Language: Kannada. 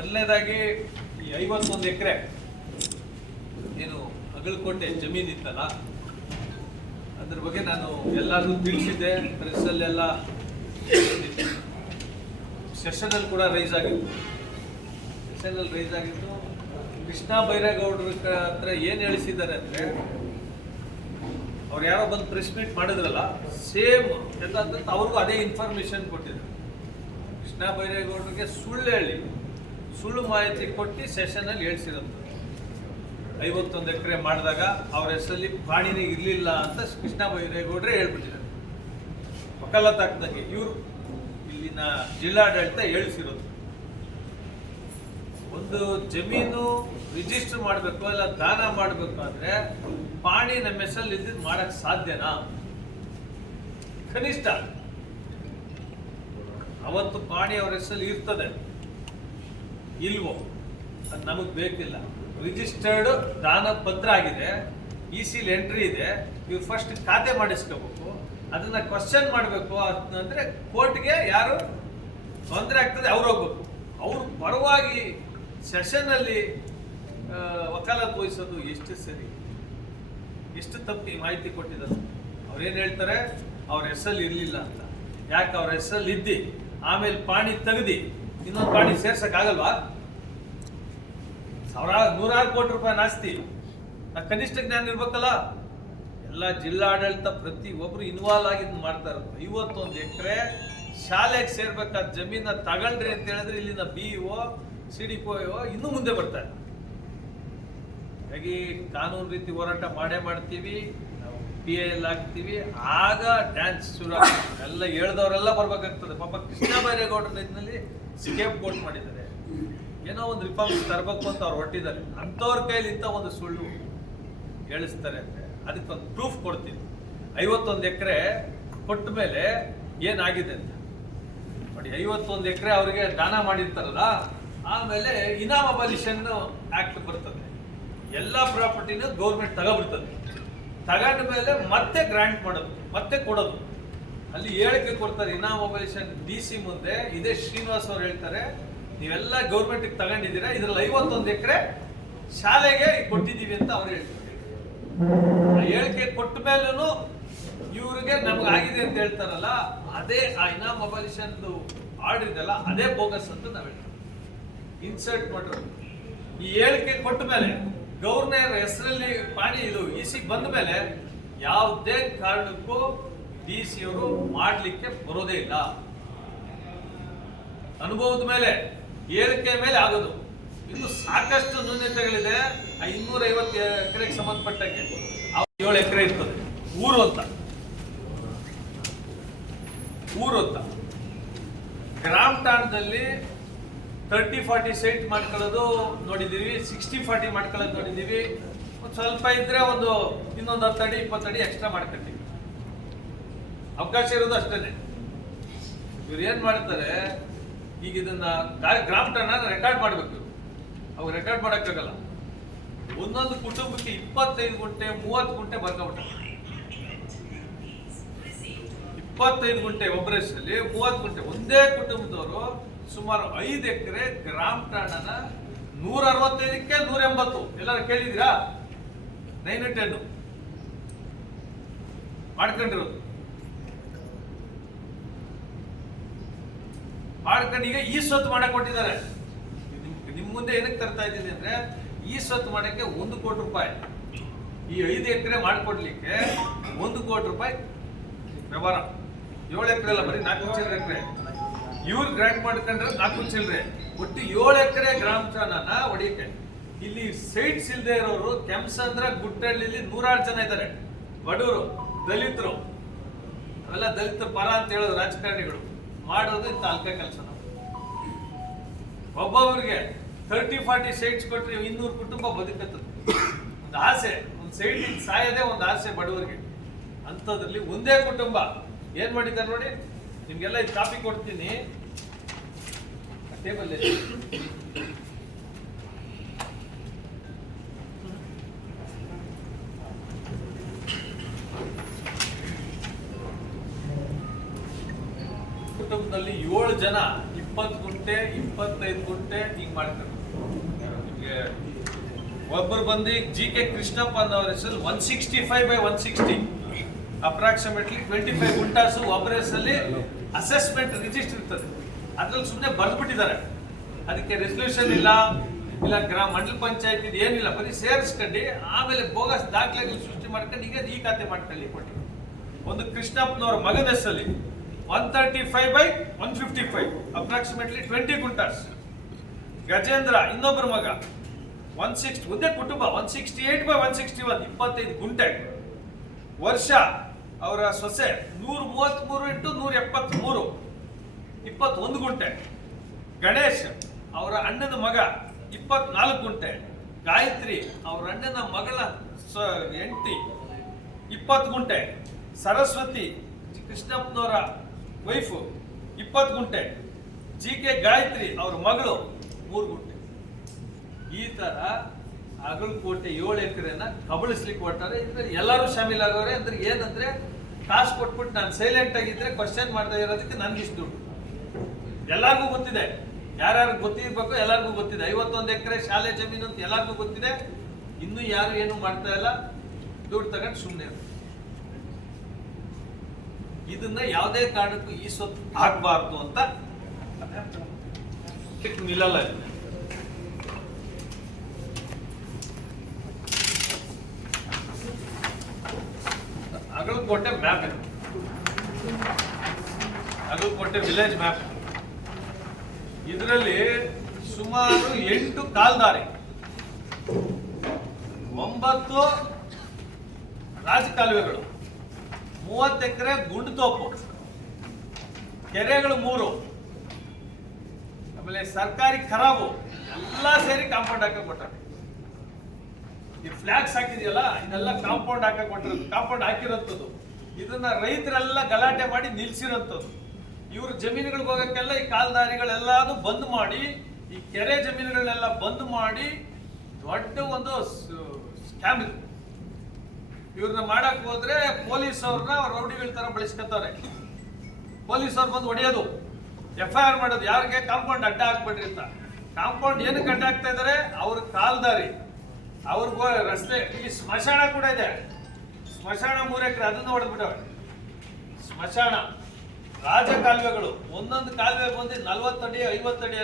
ಮೊದಲನೇದಾಗಿ ಈ 51 ಎಕರೆ ಏನು ಅಗಲಕೋಟೆ ಜಮೀನಿತ್ತಲ್ಲ, ಅದ್ರ ಬಗ್ಗೆ ನಾನು ಎಲ್ಲರಿಗೂ ತಿಳಿಸಿದ್ದೆ. ಪ್ರೆಸ್ಸಲ್ಲೆಲ್ಲ ಸೆಷನಲ್ಲಿ ಕೂಡ ರೈಸ್ ಆಗಿತ್ತು. ಸೆಷನಲ್ಲಿ ರೈಸ್ ಆಗಿತ್ತು. ಕೃಷ್ಣ ಬೈರೇಗೌಡರ ಹತ್ರ ಏನು ಹೇಳಿಸಿದ್ದಾರೆ ಅಂದರೆ, ಅವ್ರು ಯಾರೋ ಬಂದು ಪ್ರೆಸ್ ಮೀಟ್ ಮಾಡಿದ್ರಲ್ಲ, ಸೇಮ್ ಎಲ್ಲ ಅವ್ರಿಗೂ ಅದೇ ಇನ್ಫಾರ್ಮೇಶನ್ ಕೊಟ್ಟಿದ್ರು. ಕೃಷ್ಣ ಬೈರೇಗೌಡರಿಗೆ ಸುಳ್ಳು ಮಾಹಿತಿ ಕೊಟ್ಟು ಸೆಷನಲ್ಲಿ ಹೇಳಿಸಿರೋದು. 51 ಎಕರೆ ಮಾಡಿದಾಗ ಅವ್ರ ಹೆಸರಲ್ಲಿ ಪಾಣಿನೇ ಇರಲಿಲ್ಲ ಅಂತ ಕೃಷ್ಣ ಬೈರೇಗೌಡರೇ ಹೇಳ್ಬಿಟ್ಟಿದ್ದಾರೆ. ವಕಾಲತ್ ಹಾಕ್ದಂಗೆ ಇವರು ಇಲ್ಲಿನ ಜಿಲ್ಲಾಡಳಿತ ಹೇಳಿಸಿರೋದು. ಒಂದು ಜಮೀನು ರಿಜಿಸ್ಟರ್ ಮಾಡಬೇಕು ಇಲ್ಲ ದಾನ ಮಾಡಬೇಕು ಅಂದ್ರೆ ಪಾಣಿ ನಮ್ಮ ಹೆಸರಲ್ಲಿ ಇದ್ದಿದ್ದು ಮಾಡಕ್ ಸಾಧ್ಯನಾ? ಕನಿಷ್ಠ ಅವತ್ತು ಪಾಣಿ ಅವ್ರ ಹೆಸರಲ್ಲಿ ಇರ್ತದೆ ಇಲ್ವೋ ಅದು ನಮಗೆ ಬೇಕಿಲ್ಲ. ರಿಜಿಸ್ಟರ್ಡ್ ದಾನ ಪತ್ರ ಆಗಿದೆ, EC ಎಂಟ್ರಿ ಇದೆ. ಇವ್ರು ಫಸ್ಟ್ ಖಾತೆ ಮಾಡಿಸ್ಕೋಬೇಕು, ಅದನ್ನ ಕ್ವಶನ್ ಮಾಡಬೇಕು. ಅಂದ್ರೆ ಕೋರ್ಟ್ಗೆ ಯಾರು ತೊಂದರೆ ಆಗ್ತದೆ ಅವ್ರು ಹೋಗ್ಬೇಕು. ಅವ್ರು ಪರವಾಗಿ ಸೆಷನಲ್ಲಿ ವಕಾಲತ್ ವಹಿಸೋದು ಎಷ್ಟು ಸರಿ, ಎಷ್ಟು ತಪ್ಪು ಮಾಹಿತಿ ಕೊಟ್ಟಿದ್ದಾರೆ. ಅವ್ರೇನು ಹೇಳ್ತಾರೆ, ಅವ್ರ ಹೆಸರಲ್ಲಿ ಇರಲಿಲ್ಲ ಅಂತ. ಯಾಕೆ ಅವ್ರ ಹೆಸರಲ್ಲಿ ಇದ್ದಿ ಆಮೇಲೆ ಪಾಣಿ ತೆಗ್ದು ಇನ್ನೊಂದು ಪಾಣಿ ಸೇರ್ಸಕ್ಕಾಗಲ್ವಾ? ನೂರಾರು ಕೋಟಿ ರೂಪಾಯಿ ಆಸ್ತಿ, ಕನಿಷ್ಠ ಜ್ಞಾನ ಇರ್ಬೇಕಲ್ಲ. ಎಲ್ಲ ಜಿಲ್ಲಾಡಳಿತ ಪ್ರತಿ ಒಬ್ರು ಇನ್ವಾಲ್ವ್ ಆಗಿದ್ದು ಮಾಡ್ತಾ ಇರೋದು. 51 ಎಕರೆ ಶಾಲೆಗೆ ಸೇರ್ಬೇಕಾದ ಜಮೀನ ತಗೊಂಡ್ರಿ ಅಂತ ಹೇಳಿದ್ರೆ ಇಲ್ಲಿನ BO CDPO ಇನ್ನೂ ಮುಂದೆ ಬರ್ತಾರೆ. ಹಾಗಾಗಿ ಕಾನೂನು ರೀತಿ ಹೋರಾಟ ಮಾಡ್ತೀವಿ, ನಾವು PIL ಹಾಕ್ತೀವಿ, ಆಗ ಡ್ಯಾನ್ಸ್ ಶುರು ಆಗ್ತದೆ. ಎಲ್ಲ ಹೇಳ್ದವರೆಲ್ಲ ಬರ್ಬೇಕಾಗ್ತದೆ. ಪಾಪ ಕೃಷ್ಣ ಬೈರೇಗೌಡರ ನಿಟ್ಟಿನಲ್ಲಿ ಸ್ಕೇಪ್ ಗೋಟ್ ಮಾಡಿದ್ದಾರೆ. ಏನೋ ಒಂದು ರಿಫಾರ್ಮ್ಸ್ ತರಬೇಕು ಅಂತ ಅವ್ರು ಹೊರಟಿದ್ದಾರೆ. ಅಂಥವ್ರ ಕೈಲಿ ಇಂಥ ಒಂದು ಸುಳ್ಳು ಹೇಳಿಸ್ತಾರೆ ಅಂದರೆ ಅದಕ್ಕೊಂದು ಪ್ರೂಫ್ ಕೊಡ್ತೀನಿ. 51 ಎಕರೆ ಕೊಟ್ಟ ಮೇಲೆ ಏನಾಗಿದೆ ಅಂತ ನೋಡಿ. 51 ಎಕರೆ ಅವರಿಗೆ ದಾನ ಮಾಡಿರ್ತಾರಲ್ಲ, ಆಮೇಲೆ ಇನಾಮ್ ಅಬಾಲಿಷನ್ ಆಕ್ಟ್ ಬರ್ತದೆ. ಎಲ್ಲ ಪ್ರಾಪರ್ಟಿನೂ ಗೌರ್ಮೆಂಟ್ ತಗೊಬಿಡ್ತದೆ. ತಗೊಂಡ ಮೇಲೆ ಮತ್ತೆ ಗ್ರಾಂಟ್ ಮಾಡೋದು, ಮತ್ತೆ ಕೊಡೋದು. ಅಲ್ಲಿ ಹೇಳಿಕೆ ಕೊಡ್ತಾರೆ ಇನಾಮ್ ಅಬಾಲಿಷನ್ DC ಮುಂದೆ. ಇದೇ ಶ್ರೀನಿವಾಸ್ ಅವ್ರು ಹೇಳ್ತಾರೆ, ನೀವೆಲ್ಲ ಗೌರ್ಮೆಂಟ್ಗೆ ತಗೊಂಡಿದ್ದೀರಾ, ಇದ್ರಲ್ಲಿ 51 ಎಕರೆ ಶಾಲೆಗೆ ಕೊಟ್ಟಿದ್ದೀವಿ ಅಂತ ಅವ್ರು ಹೇಳ್ತಾರೆ. ಆ ಹೇಳಿಕೆ ಕೊಟ್ಟ ಮೇಲೂ ಇವ್ರಿಗೆ ನಮಗಾಗಿದೆ ಅಂತ ಹೇಳ್ತಾರಲ್ಲ, ಅದೇ ಆ ಇನಾಮ್ ಅಬಾಲಿಷನ್ ಆರ್ಡರ್ ಇದೆಲ್ಲ ಅದೇ ಬೋಗಸ್ ಅಂತ ನಾವು ಹೇಳ್ತೀವಿ. ಇನ್ಸರ್ಟ್ ಮಾಡೋದು ಈ ಹೇಳಿಕೆ ಕೊಟ್ಟ ಮೇಲೆ ಗವರ್ನರ್ ಹೆಸರಲ್ಲಿ ಪಾಣಿ ಇದು EC ಬಂದ ಮೇಲೆ ಯಾವುದೇ ಕಾರಣಕ್ಕೂ DC ಅವರು ಮಾಡಲಿಕ್ಕೆ ಬರೋದೇ ಇಲ್ಲ. ಅನುಭವದ ಮೇಲೆ ಹೇಳಿಕೆ ಮೇಲೆ ಆಗೋದು. ಇನ್ನು ಸಾಕಷ್ಟು ನ್ಯೂನತೆಗಳಿದೆ. ಆ 250 ಎಕರೆಗೆ ಸಂಬಂಧಪಟ್ಟಂಗೆ 7 ಎಕರೆ ಇರ್ತದೆ ಊರು ಅಂತ. ಗ್ರಾಮ ಠಾಣದಲ್ಲಿ 30-40 ಸೈಟ್ ಮಾಡ್ಕೊಳ್ಳೋದು ನೋಡಿದ್ದೀವಿ, 60-40 ಮಾಡ್ಕೊಳ್ಳೋದು ನೋಡಿದ್ದೀವಿ. ಒಂದು ಸ್ವಲ್ಪ ಇದ್ರೆ ಇನ್ನೊಂದು 10 ಅಡಿ 20 ಅಡಿ ಎಕ್ಸ್ಟ್ರಾ ಮಾಡ್ಕೊಳ್ತೀವಿ. ಅವಕಾಶ ಇರೋದು ಅಷ್ಟೇನೆ. ಇವ್ರು ಏನ್ ಮಾಡ್ತಾರೆ, ಈಗ ಇದನ್ನ ಗ್ರಾಮ ಠಾಣ ರೆಕಾರ್ಡ್ ಮಾಡ್ಬೇಕು. ಅವ್ರು ರೆಕಾರ್ಡ್ ಮಾಡೋಕ್ಕಾಗಲ್ಲ. ಒಂದೊಂದು ಕುಟುಂಬಕ್ಕೆ 25 ಗುಂಟೆ 30 ಗುಂಟೆ ಬರ್ಕೊಬಿಟ್ಟ. 25 ಗುಂಟೆ ಒಬ್ಬರ ಹೆಸರಲ್ಲಿ, 30 ಗುಂಟೆ ಒಂದೇ ಕುಟುಂಬದವರು ಸುಮಾರು 5 ಎಕರೆ ಗ್ರಾಮ ಠಾಣನ 165ಕ್ಕೆ 180 ಎಲ್ಲರೂ ಕೇಳಿದಿರಾ? 9-10 ಮಾಡ್ಕೊಂಡಿರೋದು. ಮಾಡ್ಕೊಂಡು ಈಗ ಈ ಸ್ವತ್ತು ಮಾಡಕ್ ಕೊಟ್ಟಿದ್ದಾರೆ. ನಿಮ್ ಮುಂದೆ ಏನಕ್ಕೆ ತರ್ತಾ ಇದ್ದೀನಿ ಅಂದ್ರೆ, ಈ ಸ್ವತ್ತು ಮಾಡಕ್ಕೆ 1 ಕೋಟಿ ರೂಪಾಯಿ, ಈ 5 ಎಕರೆ ಮಾಡ್ಕೊಡ್ಲಿಕ್ಕೆ 1 ಕೋಟಿ ರೂಪಾಯಿ ವ್ಯವಹಾರ. 7 ಎಕರೆ ಅಲ್ಲ, ಬರೀ 4 ಚಿಲ್ಲರೆ ಎಕರೆ. ಇವ್ರು ಗ್ರಾಂಟ್ ಮಾಡ್ಕೊಂಡ್ರೆ 4 ಚಿಲ್ಲರೆ, ಒಟ್ಟು 7 ಎಕರೆ ಗ್ರಾಮ ಠಾಣನ ಹೊಡಿಯಕ್ಕೆ. ಇಲ್ಲಿ ಸೈಟ್ಸ್ ಇಲ್ದೇ ಇರೋರು ಕೆಂಸಂದ್ರ ಗುಟ್ಟಳ್ಳಿಲಿ 106 ಜನ ಇದ್ದಾರೆ. ಬಡವರು, ದಲಿತರು, ಅವೆಲ್ಲ ದಲಿತರ ಪರ ಅಂತ ಹೇಳೋದು ರಾಜಕಾರಣಿಗಳು ಮಾಡೋದು ಇಂಥ ಅಲ್ಕ ಕೆಲಸ. ಒಬ್ಬೊಬ್ಬರಿಗೆ 30-40 ಸೈಟ್ಸ್ ಕೊಟ್ಟರೆ 200 ಕುಟುಂಬ ಬದುಕತ್ತದ. ಒಂದು ಆಸೆ, ಒಂದು ಸೈಟ್ ಸಾಯದೆ ಒಂದು ಆಸೆ ಬಡವರಿಗೆ. ಅಂಥದ್ರಲ್ಲಿ ಒಂದೇ ಕುಟುಂಬ ಏನ್ ಮಾಡಿದ್ದಾರೆ ನೋಡಿ. ನಿಮ್ಗೆಲ್ಲ ಇದು ಕಾಪಿ ಕೊಡ್ತೀನಿ, ಟೇಬಲ್ ಕುಟುಂಬದಲ್ಲಿ 7 ಜನ 20 ಗುಂಟೆ 25 ಗುಂಟೆ ಹಿಂಗ್ ಮಾಡ್ತಾರೆ. ನಿಮ್ಗೆ ಒಬ್ಬರು ಬಂದು GK ಕೃಷ್ಣಪ್ಪ ಅನ್ನೋರ ಹೆಸರು 165 by 160 ಅಪ್ರಾಕ್ಸಿಮೇಟ್ಲಿ 25 ಗುಂಟಾಸ್ ಒಬ್ಬರ ಹೆಸರಲ್ಲಿ ಅಸೆಸ್ಮೆಂಟ್ ರಿಜಿಸ್ಟರ್ ಇರ್ತದೆ. ಅದ್ರಲ್ಲಿ ಸುಮ್ಮನೆ ಬರೆದ್ಬಿಟ್ಟಿದ್ದಾರೆ. ಅದಕ್ಕೆ ರೆಸಲ್ಯೂಷನ್ ಇಲ್ಲ ಮಂಡಲ ಪಂಚಾಯತ್ ಇದು ಏನಿಲ್ಲ, ಬರೀ ಸೇರಿಸ್ಕೊಂಡು ಆಮೇಲೆ ಬೋಗಸ್ ದಾಖಲೆಗಳು ಸೃಷ್ಟಿ ಮಾಡ್ಕೊಂಡು ಈಗ ಈ ಖಾತೆ ಮಾಡ್ಕೊಳ್ಳಿ ಕೊಟ್ಟು. ಒಂದು ಕೃಷ್ಣಪ್ಪನವ್ರ ಮಗನ ಹೆಸರಲ್ಲಿ 135 by 155 ಅಪ್ರಾಕ್ಸಿಮೇಟ್ಲಿ 20 ಗುಂಟಾಸ್. ಗಜೇಂದ್ರ ಇನ್ನೊಬ್ಬರ ಮಗ 160 ಒಂದೇ ಕುಟುಂಬ 168 by 161 25 ಗುಂಟೆ. ವರ್ಷ ಅವರ ಸೊಸೆ 133 into 173 21 ಗುಂಟೆ. ಗಣೇಶ್ ಅವರ ಅಣ್ಣನ ಮಗ 24 ಗುಂಟೆ. ಗಾಯತ್ರಿ ಅವರ ಅಣ್ಣನ ಮಗಳ ಹೆಂಡತಿ 20 ಗುಂಟೆ. ಸರಸ್ವತಿ ಕೃಷ್ಣಪ್ಪನವರ ವೈಫು 20 ಗುಂಟೆ. GK ಗಾಯತ್ರಿ ಅವ್ರ ಮಗಳು 3 ಗುಂಟೆ. ಈ ತರ ಅಗಲಕೋಟೆ 7 ಎಕರೆನ ಕಬಳಿಸ್ಲಿಕ್ಕೆ ಹೊರಟಾರೆ. ಇದ್ರಲ್ಲಿ ಎಲ್ಲರೂ ಶಾಮೀಲ್ ಆಗೋರೆ. ಅಂದ್ರೆ ಏನಂದ್ರೆ ಕಾಸು ಕೊಟ್ಬಿಟ್ಟು ನಾನು ಸೈಲೆಂಟ್ ಆಗಿದ್ರೆ ಕ್ವಶನ್ ಮಾಡದೇ ಇರೋದಕ್ಕೆ ನನ್ಗಿಷ್ಟು ದುಡ್ಡು. ಎಲ್ಲರಿಗೂ ಗೊತ್ತಿದೆ, ಯಾರ್ಯಾರು ಗೊತ್ತಿರ್ಬೇಕು ಎಲ್ಲರಿಗೂ ಗೊತ್ತಿದೆ. 51 ಎಕರೆ ಶಾಲೆ ಜಮೀನು ಅಂತ ಎಲ್ಲರಿಗೂ ಗೊತ್ತಿದೆ. ಇನ್ನೂ ಯಾರು ಏನು ಮಾಡ್ತಾ ಇಲ್ಲ, ದುಡ್ಡು ತಗೊಂಡು ಸುಮ್ಮನೆ. ಇದನ್ನ ಯಾವುದೇ ಕಾರಣಕ್ಕೂ ಈ ಸೊತ್ತು ಆಗ್ಬಾರ್ದು ಅಂತ ನಿಲ್ಲಲ್ಲ. ಅಗಲಕೋಟೆ ಮ್ಯಾಪ್, ಅಗಲಕೋಟೆ ವಿಲೇಜ್ ಮ್ಯಾಪ್. ಇದರಲ್ಲಿ ಸುಮಾರು 8 ಕಾಲ್ದಾರಿ, 9 ರಾಜಕಾಲುವೆಗಳು, 30 ಎಕರೆ ಗುಂಡುತೋಪು, ಕೆರೆಗಳು 3, ಆಮೇಲೆ ಸರ್ಕಾರಿ ಖರಾಬು ಎಲ್ಲ ಸೇರಿ ಕಾಂಪೌಂಡ್ ಹಾಕಕ್ ಕೊಟ್ಟಾರೆ. ಈ ಫ್ಲಾಗ್ಸ್ ಹಾಕಿದೆಯಲ್ಲ ಇದೆಲ್ಲ ಕಾಂಪೌಂಡ್ ಹಾಕಕ್ ಕೊಟ್ಟಿರೋದು, ಕಾಂಪೌಂಡ್ ಹಾಕಿರೋಂಥದ್ದು. ಇದನ್ನ ರೈತರೆಲ್ಲ ಗಲಾಟೆ ಮಾಡಿ ನಿಲ್ಸಿರೋಂಥದ್ದು. ಇವ್ರ ಜಮೀನುಗಳಿಗೆ ಹೋಗಕ್ಕೆಲ್ಲ ಈ ಕಾಲ್ದಾರಿಗಳೆಲ್ಲಾನು ಬಂದ್ ಮಾಡಿ, ಈ ಕೆರೆ ಜಮೀನುಗಳನ್ನೆಲ್ಲ ಬಂದ್ ಮಾಡಿ ದೊಡ್ಡ ಒಂದು ಸ್ಕ್ಯಾಮ್ ಇದು. ಇವ್ರನ್ನ ಮಾಡಕ್ ಹೋದ್ರೆ ಪೊಲೀಸ್ ಅವ್ರನ್ನ ರೌಡಿಗಳ ತರ ಬಳಸ್ಕೊತಾರೆ. ಪೊಲೀಸ್ ಅವ್ರು ಬಂದು ಹೊಡೆಯೋದು, FIR ಮಾಡೋದು, ಯಾರಿಗೆ ಕಾಂಪೌಂಡ್ ಅಡ್ಡ ಹಾಕ್ಬೇಡ್ರಿ ಅಂತ. ಕಾಂಪೌಂಡ್ ಏನಕ್ಕೆ ಅಡ್ಡ ಹಾಕ್ತಾ ಇದಾರೆ? ಅವ್ರ ಕಾಲ್ದಾರಿ, ಅವ್ರಿಗೂ ರಸ್ತೆ. ಇಲ್ಲಿ ಸ್ಮಶಾನ ಕೂಡ ಇದೆ, ಸ್ಮಶಾನ 3 ಎಕರೆ ಅದನ್ನು ಹೊಡೆದ್ಬಿಟ್ಟವೆ. ಸ್ಮಶಾನ, ರಾಜ ಕಾಲುವೆಗಳು, ಒಂದೊಂದು ಕಾಲುವೆ ಬಂದು 40 ಅಡಿ 50 ಅಡಿ